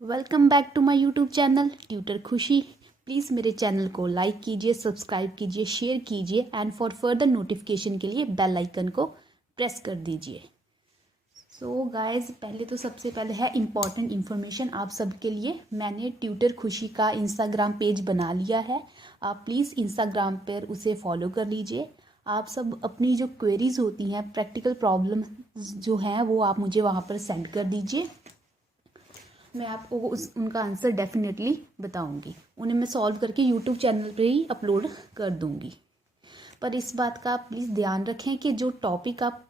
Welcome back to my YouTube channel tutor Khushi. Please मेरे channel को like कीजिए, subscribe कीजिए, शेयर कीजिए एंड फॉर फर्दर नोटिफिकेशन के लिए बेल आइकन को प्रेस कर दीजिए। सो गाइस, पहले तो सबसे पहले है इम्पॉर्टेंट इन्फॉर्मेशन आप सबके लिए। मैंने ट्यूटर खुशी का इंस्टाग्राम पेज बना लिया है। आप प्लीज़ इंस्टाग्राम पर उसे फॉलो कर लीजिए। आप सब अपनी जो क्वेरीज होती हैं, प्रैक्टिकल प्रॉब्लम जो हैं, वो आप मुझे वहाँ पर सेंड कर दीजिए। मैं आपको उनका आंसर डेफिनेटली बताऊंगी। उन्हें मैं सॉल्व करके यूट्यूब चैनल पे ही अपलोड कर दूंगी। पर इस बात का आप प्लीज़ ध्यान रखें कि जो टॉपिक आप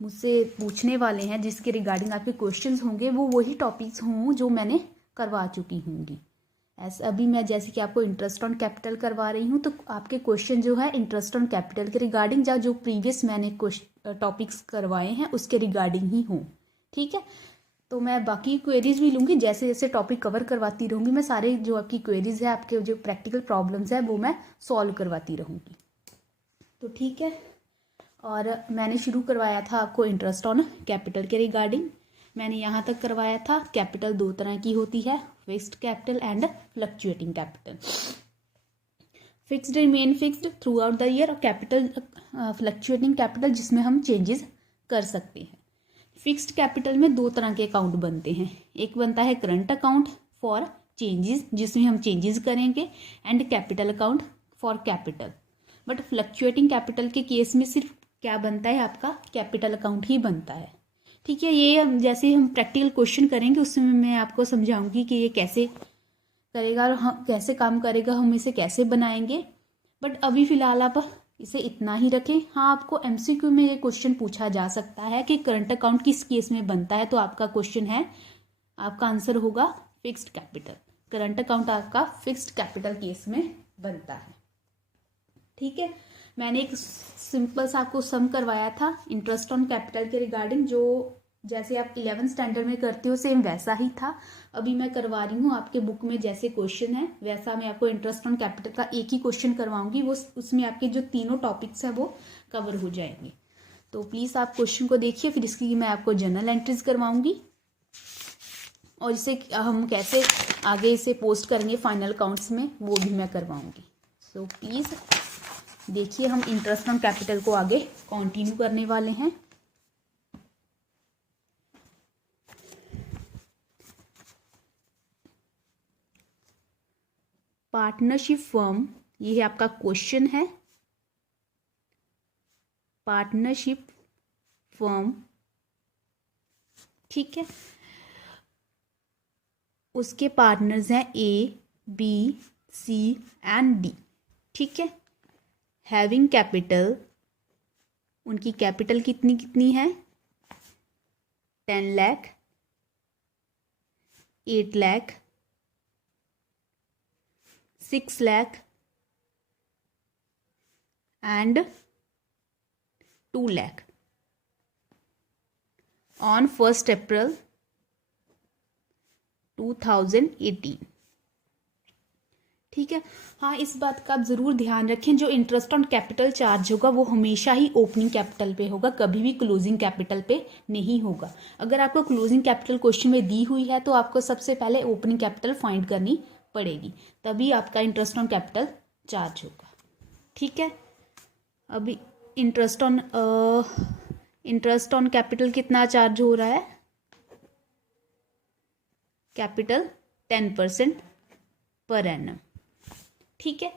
मुझसे पूछने वाले हैं, जिसके रिगार्डिंग आपके क्वेश्चंस होंगे, वो वही टॉपिक्स हों जो मैंने करवा चुकी होंगी। ऐसे अभी मैं जैसे कि आपको इंटरेस्ट ऑन कैपिटल करवा रही हूँ, तो आपके क्वेश्चन जो है इंटरेस्ट ऑन कैपिटल के रिगार्डिंग, या जो प्रीवियस मैंने टॉपिक्स करवाए हैं उसके रिगार्डिंग ही हों। ठीक है, तो मैं बाकी क्वेरीज भी लूँगी। जैसे जैसे टॉपिक कवर करवाती रहूँगी, मैं सारे जो आपकी क्वेरीज है, आपके जो प्रैक्टिकल प्रॉब्लम्स है, वो मैं सॉल्व करवाती रहूँगी। तो ठीक है, और मैंने शुरू करवाया था आपको इंटरेस्ट ऑन कैपिटल के रिगार्डिंग। मैंने यहाँ तक करवाया था कैपिटल दो तरह की होती है, fixed capital and fluctuating capital. Fixed remain fixed through out the year, और कैपिटल फ्लक्चुएटिंग कैपिटल जिसमें हम चेंजेस कर सकते हैं। फिक्स्ड कैपिटल में दो तरह के अकाउंट बनते हैं। एक बनता है करंट अकाउंट फॉर चेंजेस, जिसमें हम चेंजेस करेंगे, and capital account for capital. But fluctuating capital के केस में सिर्फ क्या बनता है, आपका कैपिटल अकाउंट ही बनता है। ठीक है, ये हम जैसे हम प्रैक्टिकल क्वेश्चन करेंगे उसमें मैं आपको समझाऊंगी कि ये कैसे करेगा और हम कैसे काम करेगा, हम इसे कैसे बनाएंगे। बट अभी फ़िलहाल आप इसे इतना ही रखें। हाँ, आपको एमसीक्यू में ये क्वेश्चन पूछा जा सकता है कि करंट अकाउंट किस केस में बनता है, तो आपका क्वेश्चन है, आपका आंसर होगा फिक्स्ड कैपिटल। करंट अकाउंट आपका फिक्स्ड कैपिटल केस में बनता है। ठीक है, मैंने एक सिंपल सा आपको सम करवाया था इंटरेस्ट ऑन कैपिटल के रिगार्डिंग, जो जैसे आप 11th स्टैंडर्ड में करते हो सेम वैसा ही था। अभी मैं करवा रही हूँ आपके बुक में जैसे क्वेश्चन है वैसा मैं आपको इंटरेस्ट ऑन कैपिटल का एक ही क्वेश्चन करवाऊंगी। वो उसमें आपके जो तीनों टॉपिक्स हैं वो कवर हो जाएंगे। तो प्लीज़ आप क्वेश्चन को देखिए, फिर इसकी मैं आपको जर्नल एंट्रीज करवाऊंगी और इसे हम कैसे आगे इसे पोस्ट करेंगे फाइनल काउंट्स में, वो भी मैं करवाऊंगी। सो प्लीज़ देखिए, हम इंटरेस्ट ऑन कैपिटल को आगे कंटिन्यू करने वाले हैं। पार्टनरशिप फर्म, ये आपका क्वेश्चन है। पार्टनरशिप फर्म, ठीक है, उसके पार्टनर्स हैं ए, बी, सी एंड डी। ठीक है, हैविंग कैपिटल, उनकी कैपिटल कितनी कितनी है, 10 लाख, 8 लाख, 6 लाख एंड 2 लाख ऑन 1 अप्रैल 2018। ठीक है, हाँ, इस बात का आप ज़रूर ध्यान रखें, जो इंटरेस्ट ऑन कैपिटल चार्ज होगा वो हमेशा ही ओपनिंग कैपिटल पे होगा, कभी भी क्लोजिंग कैपिटल पे नहीं होगा। अगर आपको क्लोजिंग कैपिटल क्वेश्चन में दी हुई है तो आपको सबसे पहले ओपनिंग कैपिटल फाइंड करनी पड़ेगी, तभी आपका इंटरेस्ट ऑन कैपिटल चार्ज होगा। ठीक है, अभी इंटरेस्ट ऑन कैपिटल कितना चार्ज हो रहा है, कैपिटल 10% पर एनम। ठीक है,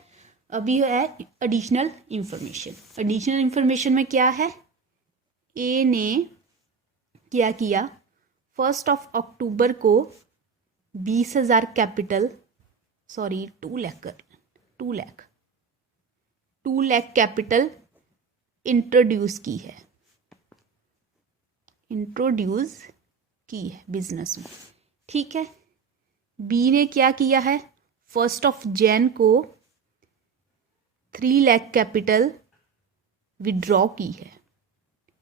अभी है एडिशनल इंफॉर्मेशन। एडिशनल इंफॉर्मेशन में क्या है, ए ने क्या किया, 1 अक्टूबर को 20,000 capital, sorry 2 lakh, 2 lakh capital introduce की है बिजनेस में। ठीक है, बी ने क्या किया है, 1 जनवरी को 3 लाख कैपिटल विड्रॉ की है।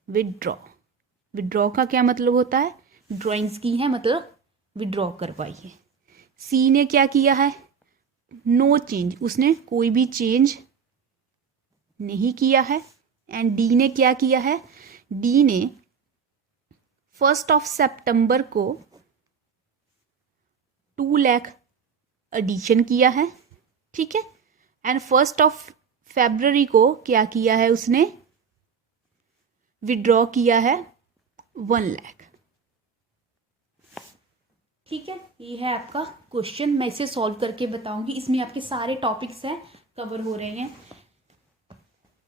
विड्रॉ का क्या मतलब होता है, ड्रॉइंग्स की है, मतलब विड्रॉ करवाई है। सी ने क्या किया है, नो चेंज, उसने कोई भी चेंज नहीं किया है। एंड डी ने क्या किया है, डी ने 1 सितंबर को 2 लाख एडिशन किया है, ठीक है। एंड 1 फरवरी को क्या किया है उसने, विड्रॉ किया है 1 लाख, ठीक है। ये है आपका क्वेश्चन, मैं इसे सॉल्व करके बताऊंगी। इसमें आपके सारे टॉपिक्स हैं, कवर हो रहे हैं।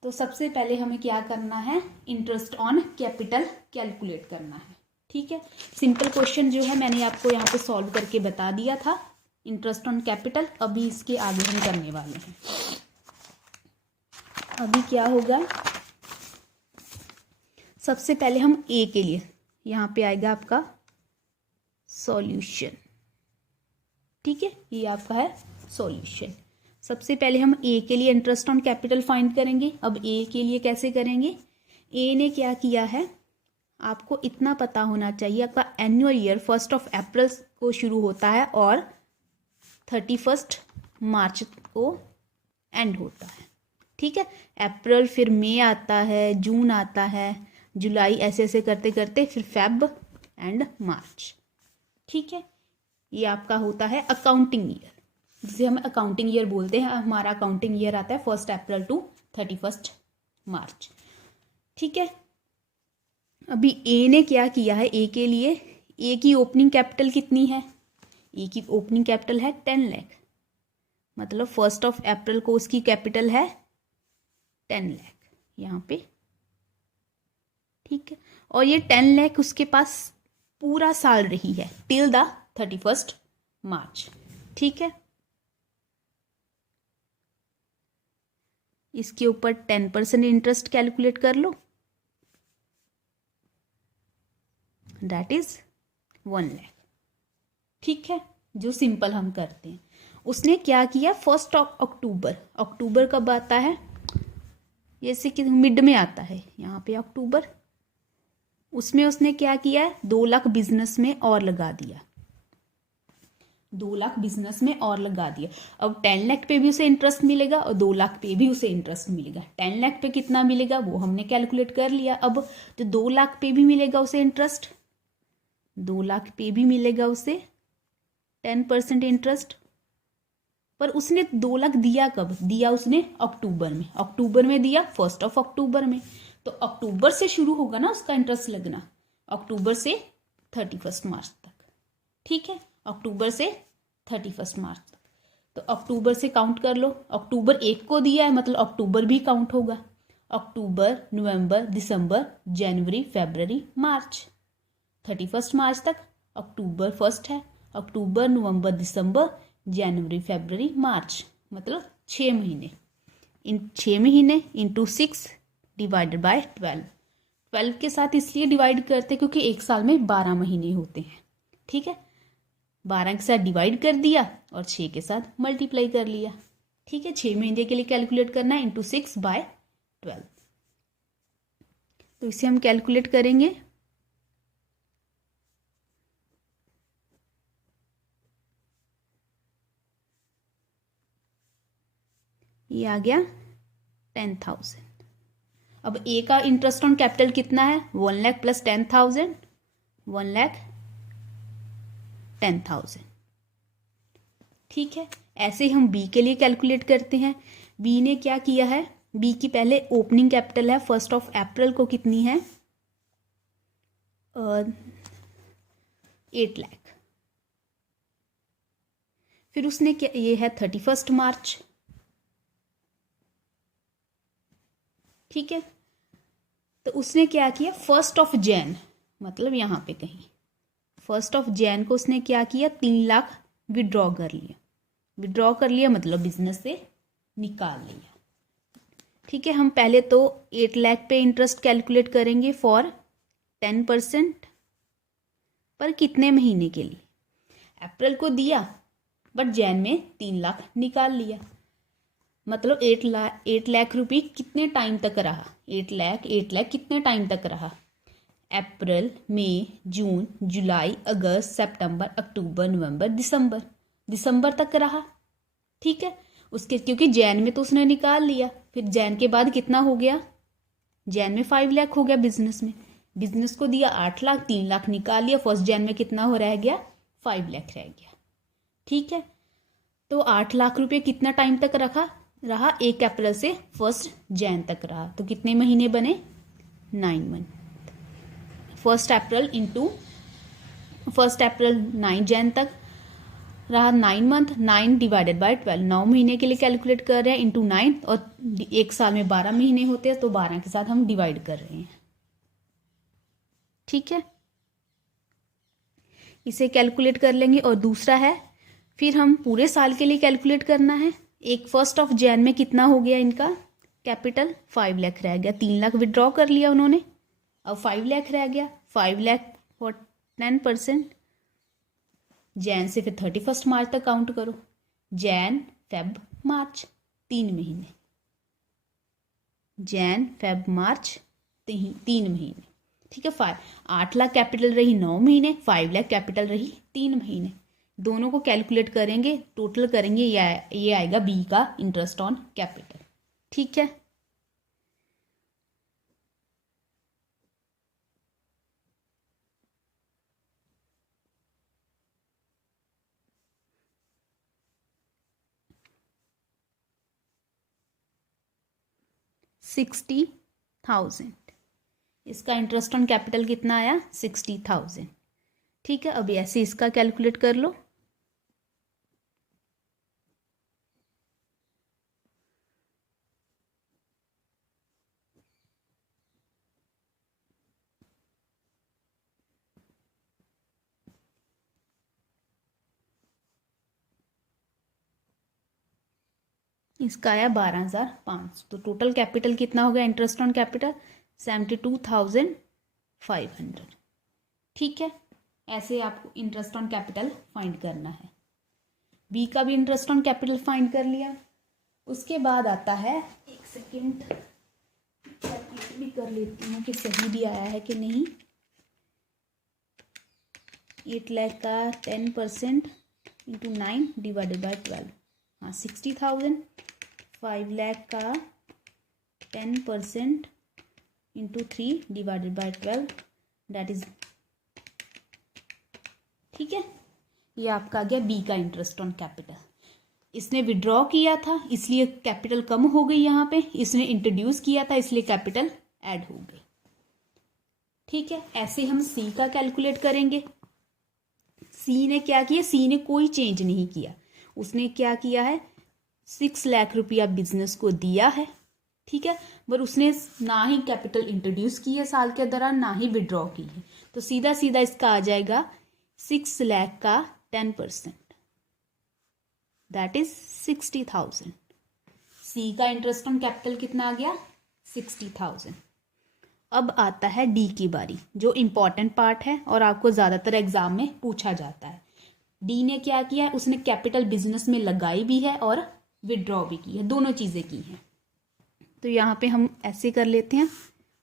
तो सबसे पहले हमें क्या करना है, इंटरेस्ट ऑन कैपिटल कैलकुलेट करना है, ठीक है। सिंपल क्वेश्चन जो है मैंने आपको यहाँ पे सॉल्व करके बता दिया था, इंटरेस्ट ऑन कैपिटल। अभी इसके आगे हम करने वाले हैं। अभी क्या होगा, सबसे पहले हम ए के लिए, यहाँ पे आएगा आपका सॉल्यूशन, ठीक है। ये आपका है सॉल्यूशन। सबसे पहले हम ए के लिए इंटरेस्ट ऑन कैपिटल फाइंड करेंगे। अब ए के लिए कैसे करेंगे, ए ने क्या किया है, आपको इतना पता होना चाहिए, आपका एनुअल ईयर 1 अप्रैल को शुरू होता है और 31 मार्च को एंड होता है, ठीक है। अप्रैल, फिर मई आता है, जून आता है, जुलाई, ऐसे ऐसे करते करते फिर फेब एंड मार्च, ठीक है। ये आपका होता है अकाउंटिंग ईयर, जिसे हम अकाउंटिंग ईयर बोलते हैं। हमारा अकाउंटिंग ईयर आता है 1 अप्रैल टू 31 मार्च, ठीक है। अभी ए ने क्या किया है, ए के लिए, ए की ओपनिंग कैपिटल कितनी है, ए की ओपनिंग कैपिटल है 10 लाख, मतलब 1 अप्रैल को उसकी कैपिटल है 10 लाख यहाँ पे, ठीक है। और ये 10 लाख उसके पास पूरा साल रही है, टिल द 31 मार्च, ठीक है। इसके ऊपर 10% इंटरेस्ट कैलकुलेट कर लो, दैट इज 1 लाख, ठीक है। जो सिंपल हम करते हैं, उसने क्या किया, 1 अक्टूबर, अक्टूबर कब आता है, जैसे कि मिड में आता है यहाँ पे अक्टूबर, उसमें उसने क्या किया है, 2 लाख बिजनेस में और लगा दिया, 2 लाख बिजनेस में और लगा दिया। अब 10 लाख पे भी उसे इंटरेस्ट मिलेगा और 2 लाख पे भी उसे इंटरेस्ट मिलेगा। 10 लाख पे कितना मिलेगा वो हमने कैलकुलेट कर लिया। अब जो 2 लाख पे भी मिलेगा उसे इंटरेस्ट, 2 लाख पे भी मिलेगा उसे 10% इंटरेस्ट, पर उसने 2 लाख दिया कब दिया, उसने अक्टूबर में, अक्टूबर में दिया 1 अक्टूबर में, तो अक्टूबर से शुरू होगा ना उसका इंटरेस्ट लगना, अक्टूबर से 31 मार्च तक, ठीक है। अक्टूबर से 31 मार्च तक, तो अक्टूबर से काउंट कर लो। अक्टूबर 1 को दिया है, मतलब अक्टूबर भी काउंट होगा। अक्टूबर, नवंबर, दिसंबर, जनवरी, फरवरी, मार्च, 31 मार्च तक अक्टूबर 1 है। अक्टूबर, नवंबर, दिसंबर, जनवरी, फरवरी, मार्च, मतलब 6 महीने। इन 6 महीने इंटू 6 डिवाइडेड बाय 12। 12 के साथ इसलिए डिवाइड करते क्योंकि एक साल में 12 महीने होते हैं, ठीक है। 12 के साथ डिवाइड कर दिया और 6 के साथ मल्टीप्लाई कर लिया, ठीक है। 6 महीने के लिए कैलकुलेट करना है, इंटू 6 बाय 12। तो इसे हम कैलकुलेट करेंगे, ये आ गया 10,000। अब ए का इंटरेस्ट ऑन कैपिटल कितना है, 1 लाख प्लस 10,000, 1,10,000, ठीक है। ऐसे हम बी के लिए कैलकुलेट करते हैं। बी ने क्या किया है, बी की पहले ओपनिंग कैपिटल है 1 अप्रैल को कितनी है, 8 लाख, फिर उसने क्या, ये है 31 मार्च, ठीक है। तो उसने क्या किया, 1 जैन, मतलब यहाँ पे कहीं 1 जैन को उसने क्या किया, 3 लाख विड्रॉ कर लिया। विड्रॉ कर लिया मतलब बिजनेस से निकाल लिया, ठीक है। हम पहले तो 8 लाख पे इंटरेस्ट कैलकुलेट करेंगे फॉर 10%, पर कितने महीने के लिए, अप्रैल को दिया बट जैन में 3 लाख निकाल लिया, मतलब 8 लाख रुपये कितने टाइम तक रहा, 8 लाख कितने टाइम तक रहा, अप्रैल, मई, जून, जुलाई, अगस्त, सितंबर, अक्टूबर, नवंबर, दिसंबर तक रहा, ठीक है। उसके क्योंकि जैन में तो उसने निकाल लिया, फिर जैन के बाद कितना हो गया, जैन में 5 लाख हो गया बिजनेस में, बिजनेस को दिया 8 लाख, 3 लाख निकाल लिया, 1 जैन में कितना हो रह गया, 5 लाख रह गया, ठीक है, तो 8 लाख रुपये कितना टाइम तक रहा 1 अप्रैल से 1 जैन तक रहा, तो कितने महीने बने 9 मंथ। 1 अप्रैल इंटू 1 अप्रैल 9 जैन तक रहा 9 मंथ, 9 डिवाइडेड बाय 12, 9 महीने के लिए कैलकुलेट कर रहे हैं इंटू 9, और 1 साल में 12 महीने होते हैं तो 12 के साथ हम डिवाइड कर रहे हैं। ठीक है, इसे कैलकुलेट कर लेंगे। और दूसरा है, फिर हम पूरे साल के लिए कैलकुलेट करना है। 1 जैन में कितना हो गया इनका कैपिटल 5 लाख रह गया, 3 लाख विड्रॉ कर लिया उन्होंने, अब 5 लाख रह गया। 5 लाख फॉर 10%, जैन से फिर 31 मार्च तक काउंट करो, जैन फेब मार्च 3 महीने, जैन फेब मार्च 3 महीने। ठीक है, 8 लाख कैपिटल रही 9 महीने, 5 लाख कैपिटल रही 3 महीने, दोनों को कैलकुलेट करेंगे, टोटल करेंगे, ये आएगा बी का इंटरेस्ट ऑन कैपिटल। ठीक है, $60,000, इसका इंटरेस्ट ऑन कैपिटल कितना आया 60,000। ठीक है, अब ऐसे इसका कैलकुलेट कर लो। इसका आया 12,500, तो टोटल कैपिटल कितना हो गया इंटरेस्ट ऑन कैपिटल 72,500। ठीक है, ऐसे आपको इंटरेस्ट ऑन कैपिटल फाइंड करना है। बी का भी इंटरेस्ट ऑन कैपिटल फाइंड कर लिया। उसके बाद आता है, एक सेकेंड कैलकुलेट भी कर लेती हूँ कि सही भी आया है कि नहीं। 8 लाख का 10% इंटू 9 डिवाइडेड बाय 12, हाँ 60,000। 5 लाख का 10% into 3 divided by 12, that is, ठीक है, ये आपका आ गया बी का इंटरेस्ट ऑन कैपिटल। इसने विड्रॉ किया था इसलिए कैपिटल कम हो गई यहाँ पे, इसने इंट्रोड्यूस किया था इसलिए कैपिटल ऐड हो गई। ठीक है, ऐसे हम सी का कैलकुलेट करेंगे। सी ने क्या किया, सी ने कोई चेंज नहीं किया, उसने क्या किया है 6 लाख रुपया बिजनेस को दिया है। ठीक है, पर उसने ना ही कैपिटल इंट्रोड्यूस की है साल के दौरान, ना ही विड्रॉ की है, तो सीधा सीधा इसका आ जाएगा 6 लाख का 10%, दैट इज 60,000। सी का इंटरेस्ट ऑन कैपिटल कितना आ गया 60,000। अब आता है डी की बारी, जो इंपॉर्टेंट पार्ट है और आपको ज़्यादातर एग्जाम में पूछा जाता है। डी ने क्या किया है, उसने कैपिटल बिजनेस में लगाई भी है और विड्रॉ भी की है, दोनों चीज़ें की हैं। तो यहाँ पे हम ऐसे कर लेते हैं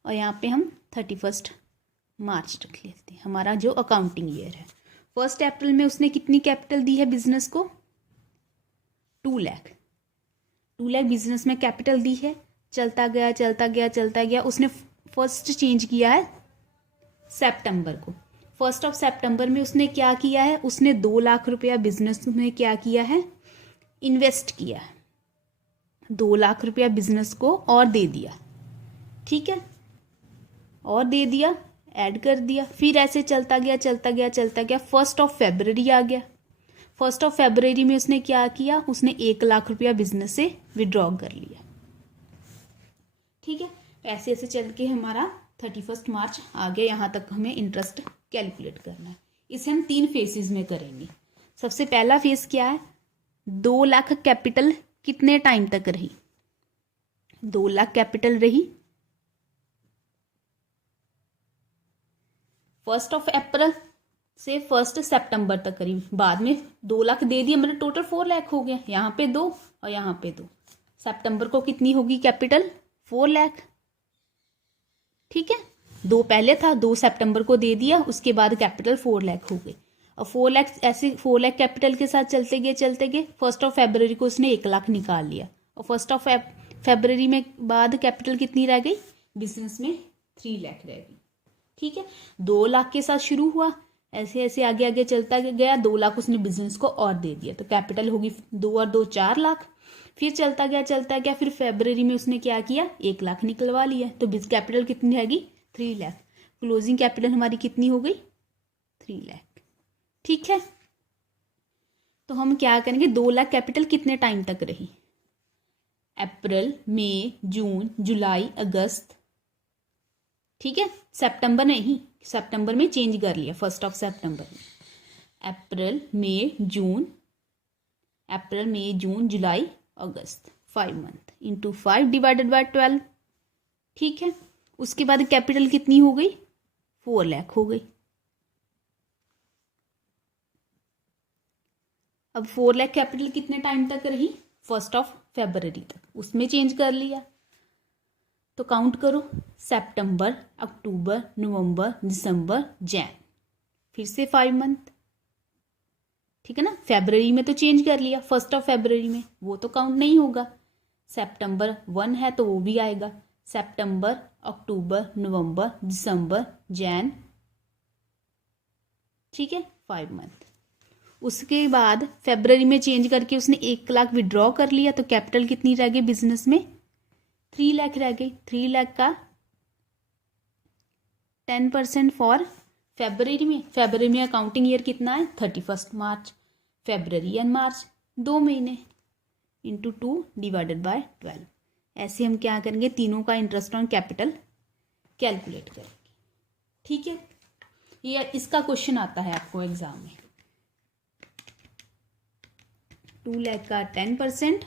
और यहाँ पे हम 31 मार्च रख लेते हैं, हमारा जो अकाउंटिंग ईयर है। 1 अप्रैल में उसने कितनी कैपिटल दी है बिजनेस को 2 लाख, 2 लाख बिजनेस में कैपिटल दी है। चलता गया चलता गया चलता गया, उसने फर्स्ट चेंज किया है सितंबर को। 1 सितंबर में उसने क्या किया है, उसने 2 लाख रुपया बिजनेस में क्या किया है इन्वेस्ट किया है, 2 लाख रुपया बिजनेस को और दे दिया। ठीक है, और दे दिया, ऐड कर दिया, फिर ऐसे चलता गया चलता गया चलता गया। 1 फरवरी आ गया। 1 फरवरी में उसने क्या किया, उसने 1 लाख रुपया बिजनेस से विड्रॉ कर लिया। ठीक है, ऐसे ऐसे चल के हमारा 31 मार्च आ गया, यहाँ तक हमें इंटरेस्ट कैलकुलेट करना है। इसे हम 3 फेसेस में करेंगे। सबसे पहला फेस क्या है, 2 लाख कैपिटल कितने टाइम तक रही, 2 लाख कैपिटल रही 1 अप्रैल से 1 सितंबर तक करी, बाद में 2 लाख दे दिए, मतलब टोटल 4 लाख हो गया, यहाँ पे 2 और यहाँ पे 2। सितंबर को कितनी होगी कैपिटल 4 लाख। ठीक है, 2 पहले था, 2 सितंबर को दे दिया, उसके बाद कैपिटल 4 लाख हो गई। और 4 लाख ऐसे 4 लाख कैपिटल के साथ चलते गए 1 फरवरी को उसने 1 लाख निकाल लिया, और 1 फरवरी में बाद कैपिटल कितनी रह गई बिजनेस में 3 लाख रह गई। ठीक है, 2 लाख के साथ शुरू हुआ, ऐसे ऐसे आगे आगे चलता गया, 2 लाख उसने बिजनेस को और दे दिया, तो कैपिटल होगी 2 और 2 4 लाख। फिर चलता गया, फिर फरवरी में उसने क्या किया, 1 लाख निकलवा लिया, तो कैपिटल कितनी रहेगी, 3 लाख। क्लोजिंग कैपिटल हमारी कितनी हो गई, 3 लाख। ठीक है, तो हम क्या करेंगे, 2 लाख कैपिटल कितने टाइम तक रही, अप्रैल, मई, जून, जुलाई, अगस्त। ठीक है, सितंबर नहीं, सितंबर में चेंज कर लिया, 1 सितंबर में। अप्रैल मई जून जुलाई अगस्त, 5 मंथ इंटू 5 डिवाइडेड बाय 12। ठीक है, उसके बाद कैपिटल कितनी हो गई, 4 लाख हो गई। अब 4 लाख कैपिटल कितने टाइम तक रही, 1 फरवरी तक, उसमें चेंज कर लिया। तो काउंट करो, सितंबर, अक्टूबर, नवंबर, दिसंबर, जैन, फिर से 5 मंथ। ठीक है ना, फरवरी में तो चेंज कर लिया, 1 फरवरी में, वो तो काउंट नहीं होगा। सितंबर 1 है तो वो भी आएगा, सितंबर, अक्टूबर, नवंबर, दिसंबर, जैन। ठीक है, 5 मंथ। उसके बाद फरवरी में चेंज करके उसने 1 लाख विड्रॉ कर लिया, तो कैपिटल कितनी रह गई बिजनेस में, 3 लाख रह गई। 3 लाख का 10% फॉर फरवरी में अकाउंटिंग ईयर कितना है, 31 मार्च, फरवरी एंड मार्च, 2 महीने, इंटू 2 डिवाइडेड बाय 12। ऐसे हम क्या करेंगे, तीनों का इंटरेस्ट ऑन कैपिटल कैलकुलेट करेंगे। ठीक है, ये इसका क्वेश्चन आता है आपको एग्जाम में। 2 लाख का 10%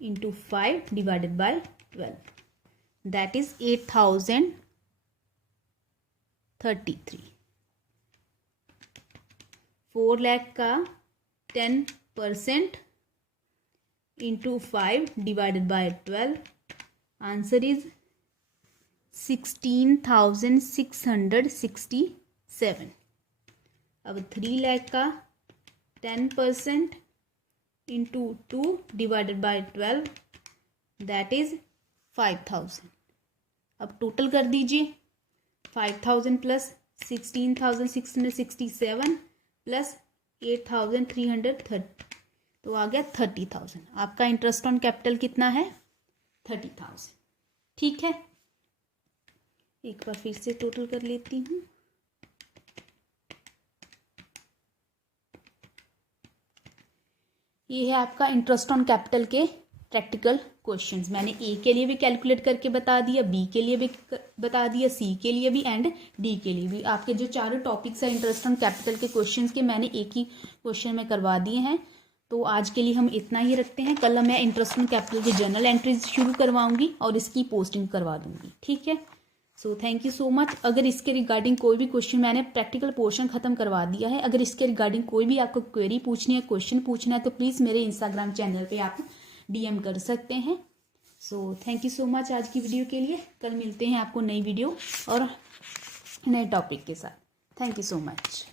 into 5 divided by 12, that is 8033। 4 lakh का 10% into 5 divided by 12, answer is 16,667। अब 3 लाख का 10% into 2 divided by 12, that is 5,000। अब टोटल कर दीजिए, 5,000 प्लस 16,667 प्लस 8,330, तो आ गया 30,000। आपका इंटरेस्ट ऑन कैपिटल कितना है, 30,000। ठीक है, एक बार फिर से टोटल कर लेती हूँ। ये है आपका इंटरेस्ट ऑन कैपिटल के प्रैक्टिकल क्वेश्चंस। मैंने ए के लिए भी कैलकुलेट करके बता दिया, बी के लिए भी बता दिया, सी के लिए भी एंड डी के लिए भी। आपके जो चारों टॉपिक्स हैं इंटरेस्ट ऑन कैपिटल के क्वेश्चंस के, मैंने एक ही क्वेश्चन में करवा दिए हैं। तो आज के लिए हम इतना ही रखते हैं। कल मैं इंटरेस्ट ऑन कैपिटल की जर्नल एंट्रीज शुरू करवाऊंगी और इसकी पोस्टिंग करवा दूंगी। ठीक है, so thank you so much. अगर इसके रिगार्डिंग कोई भी क्वेश्चन, मैंने प्रैक्टिकल पोर्शन खत्म करवा दिया है, अगर इसके रिगार्डिंग कोई भी आपको क्वेरी पूछनी है, क्वेश्चन पूछना है, तो प्लीज़ मेरे इंस्टाग्राम चैनल पे आप डीएम कर सकते हैं। So thank you so much आज की वीडियो के लिए। कल मिलते हैं आपको नई वीडियो और नए टॉपिक के साथ। Thank you so much.